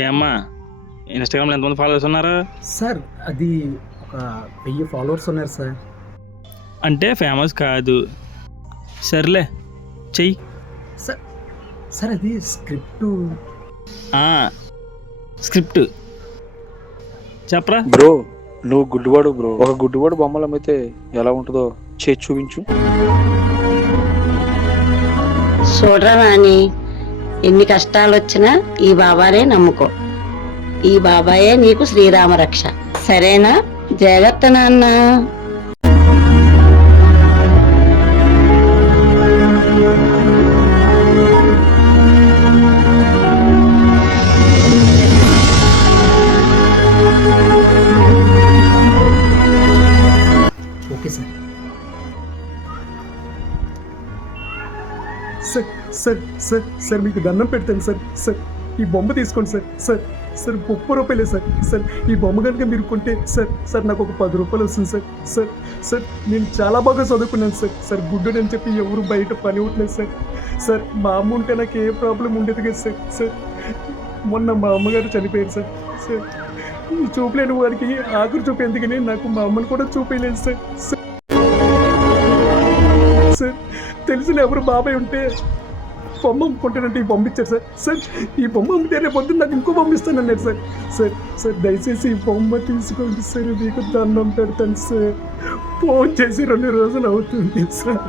ఏమ్మా, ఇన్స్టాగ్రామ్లో ఎంతమంది ఫాలోవర్స్ ఉన్నారు? సార్ అది ఒక 1000 ఫాలోవర్స్ ఉన్నారు సార్. అంటే ఫేమస్ కాదు. సర్లే, చెయ్యి. సార్ సార్ అది స్క్రిప్టు. స్క్రిప్ట్ చెప్పరా. బ్రో నువ్వు గుడ్డివాడు బ్రో. ఒక గుడ్డివాడు బొమ్మలు అమ్మితే ఎలా ఉంటుందో చేసి చూపించు. చూడరా నాని, ఎన్ని కష్టాలు వచ్చినా ఈ బాబానే నమ్ముకో. ఈ బాబాయే నీకు శ్రీరామ రక్ష. సరేనా? జాగ్రత్త నాన్న. Okay sir. Sir sir sir sir మీకు దండం పెడతాను సార్. సార్ ఈ బొమ్మ తీసుకోండి సార్. సార్ సార్ 30 రూపాయలే సార్. సార్ ఈ బొమ్మ కనుక మీరు కొంటే సార్ సార్ నాకు ఒక 10 రూపాయలు వస్తుంది సార్. సార్ సార్ నేను చాలా బాగా చదువుకున్నాను సార్. సార్ గుడ్డని చెప్పి ఎవరు బయట పని ఉండలేదు సార్. సార్ మా అమ్మ ఉంటే నాకు ఏ ప్రాబ్లం ఉండేది కదా సార్. సార్ మొన్న మా అమ్మగారు చనిపోయారు సార్. సార్ ఈ చూపలేని వారికి ఆఖరి చూపు ఎందుకని నాకు మా అమ్మని కూడా చూపించలేదు సార్. సార్ తెలిసిన ఎవరు బాబాయ్ ఉంటే బొమ్మ అమ్ముకుంటానంటే ఈ బొమ్మ ఇచ్చారు సార్. సార్ ఈ బొమ్మ అమ్మితే రేపు పొద్దున్న నాకు ఇంకో బొమ్మ ఇస్తానన్నారు సార్. సార్ సార్ దయచేసి ఈ బొమ్మ తీసుకోండి సార్. మీకు దండం పెడతాను సార్. ఫోన్ చేసి 2 రోజులు అవుతుంది సార్.